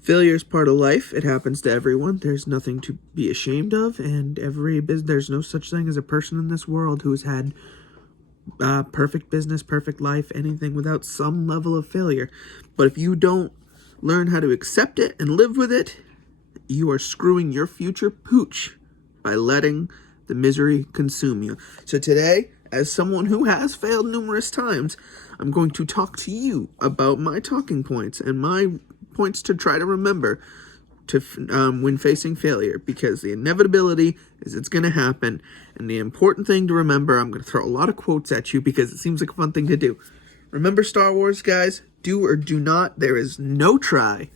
Failure is part of life. It happens to everyone. There's nothing to be ashamed of, and there's no such thing as a person in this world who's had perfect business, perfect life, anything without some level of failure. But if you don't learn how to accept it and live with it, you are screwing your future pooch by letting the misery consume you. So today, as someone who has failed numerous times, I'm going to talk to you about my talking points and my points to try to remember to when facing failure, because the inevitability is it's going to happen. And the important thing to remember, I'm going to throw a lot of quotes at you because it seems like a fun thing to do. Remember Star Wars, guys? Do or do not. There is no try.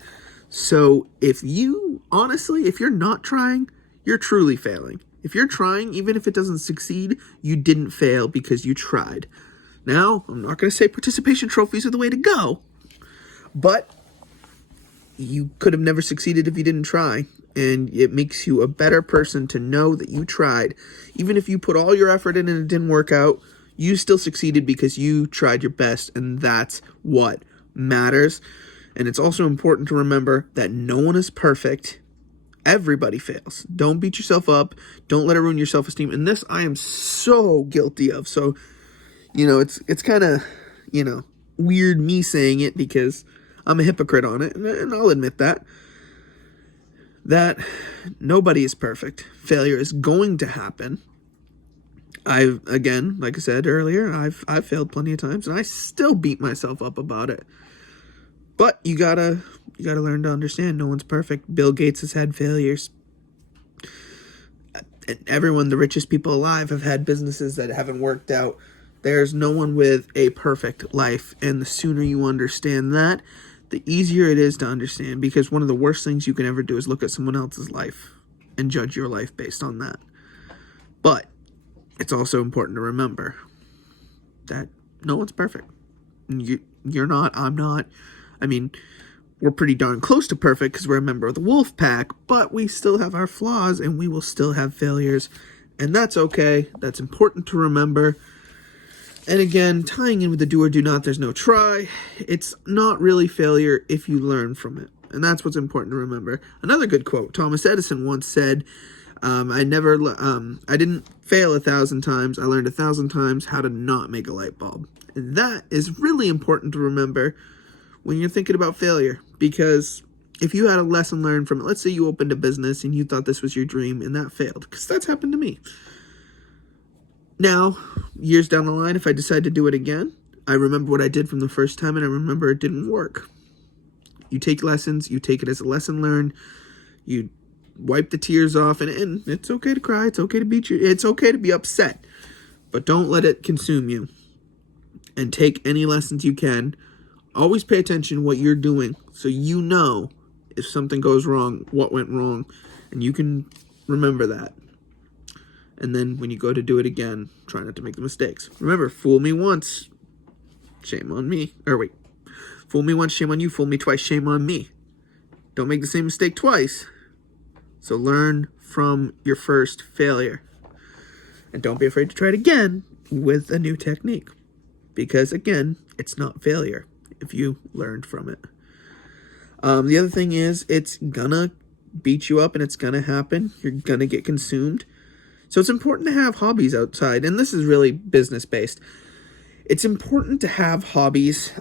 So if you're not trying, you're truly failing. If you're trying, even if it doesn't succeed, you didn't fail because you tried. Now, I'm not going to say participation trophies are the way to go, but you could have never succeeded if you didn't try, and it makes you a better person to know that you tried. Even if you put all your effort in and it didn't work out, you still succeeded because you tried your best, and that's what matters. And it's also important to remember that no one is perfect. Everybody fails. Don't beat yourself up. Don't let it ruin your self-esteem. And this I am so guilty of. So, it's kind of, weird me saying it because I'm a hypocrite on it, and I'll admit that nobody is perfect. Failure is going to happen. Again, like I said earlier, I've failed plenty of times, and I still beat myself up about it. But you gotta learn to understand no one's perfect. Bill Gates has had failures. And everyone, the richest people alive, have had businesses that haven't worked out. There's no one with a perfect life, and the sooner you understand that, the easier it is to understand, because one of the worst things you can ever do is look at someone else's life and judge your life based on that. But it's also important to remember that no one's perfect. You're not, I'm not. I mean, we're pretty darn close to perfect because we're a member of the wolf pack, but we still have our flaws and we will still have failures, and that's okay. That's important to remember. And again, tying in with the do or do not, there's no try. It's not really failure if you learn from it. And that's what's important to remember. Another good quote, Thomas Edison once said, I didn't fail 1,000 times. I learned 1,000 times how to not make a light bulb. And that is really important to remember when you're thinking about failure. Because if you had a lesson learned from it, let's say you opened a business and you thought this was your dream and that failed, because that's happened to me. Now, years down the line, if I decide to do it again, I remember what I did from the first time, and I remember it didn't work. You take lessons, you take it as a lesson learned, you wipe the tears off, and it's okay to cry, it's okay to it's okay to be upset, but don't let it consume you. And take any lessons you can. Always pay attention to what you're doing, so you know if something goes wrong, what went wrong, and you can remember that. And then when you go to do it again, try not to make the mistakes. Remember, fool me once, shame on me. Fool me once, shame on you. Fool me twice, shame on me. Don't make the same mistake twice. So learn from your first failure. And don't be afraid to try it again with a new technique. Because again, it's not failure if you learned from it. The other thing is, it's gonna beat you up and it's gonna happen. You're gonna get consumed. So it's important to have hobbies outside, and this is really business-based. It's important to have hobbies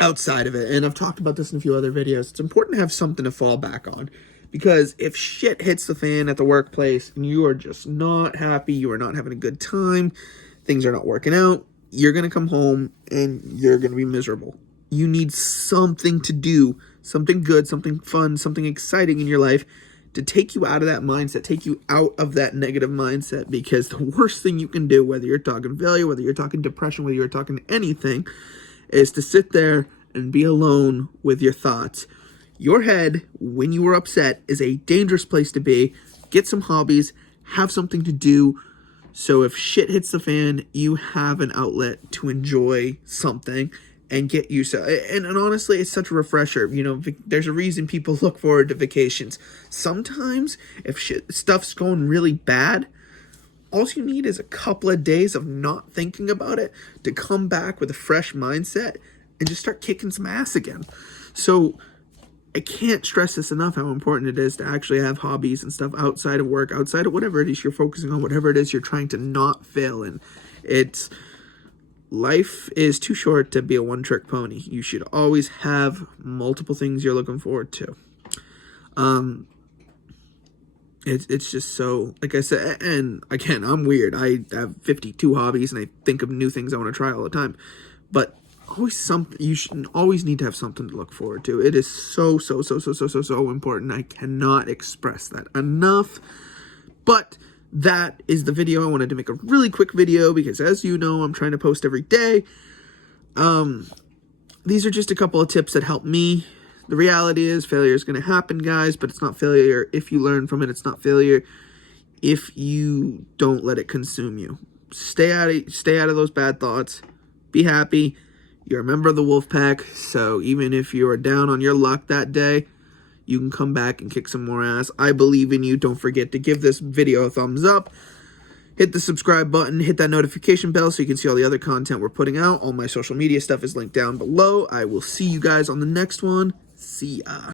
outside of it, and I've talked about this in a few other videos. It's important to have something to fall back on, because if shit hits the fan at the workplace and you are just not happy, you are not having a good time, things are not working out, you're going to come home and you're going to be miserable. You need something to do, something good, something fun, something exciting in your life to take you out of that mindset, take you out of that negative mindset, because the worst thing you can do, whether you're talking failure, whether you're talking depression, whether you're talking anything, is to sit there and be alone with your thoughts. Your head, when you are upset, is a dangerous place to be. Get some hobbies, have something to do, so if shit hits the fan, you have an outlet to enjoy something and get used to it. And honestly, it's such a refresher. There's a reason people look forward to vacations. Sometimes, if stuff's going really bad, all you need is a couple of days of not thinking about it to come back with a fresh mindset and just start kicking some ass again. So I can't stress this enough how important it is to actually have hobbies and stuff outside of work, outside of whatever it is you're focusing on, whatever it is you're trying to not fail in. Life is too short to be a one-trick pony. You should always have multiple things you're looking forward to. It's just so, like I said, and again, I'm weird. I have 52 hobbies and I think of new things I want to try all the time. But always something, you should always need to have something to look forward to. It is so important. I cannot express that enough. But that is the video. I wanted to make a really quick video because, as you know, I'm trying to post every day. These are just a couple of tips that help me. The reality is failure is going to happen, guys, but it's not failure if you learn from it. It's not failure if you don't let it consume you. Stay out of those bad thoughts. Be happy. You're a member of the wolf pack, so even if you are down on your luck that day, you can come back and kick some more ass. I believe in you. Don't forget to give this video a thumbs up. Hit the subscribe button. Hit that notification bell so you can see all the other content we're putting out. All my social media stuff is linked down below. I will see you guys on the next one. See ya.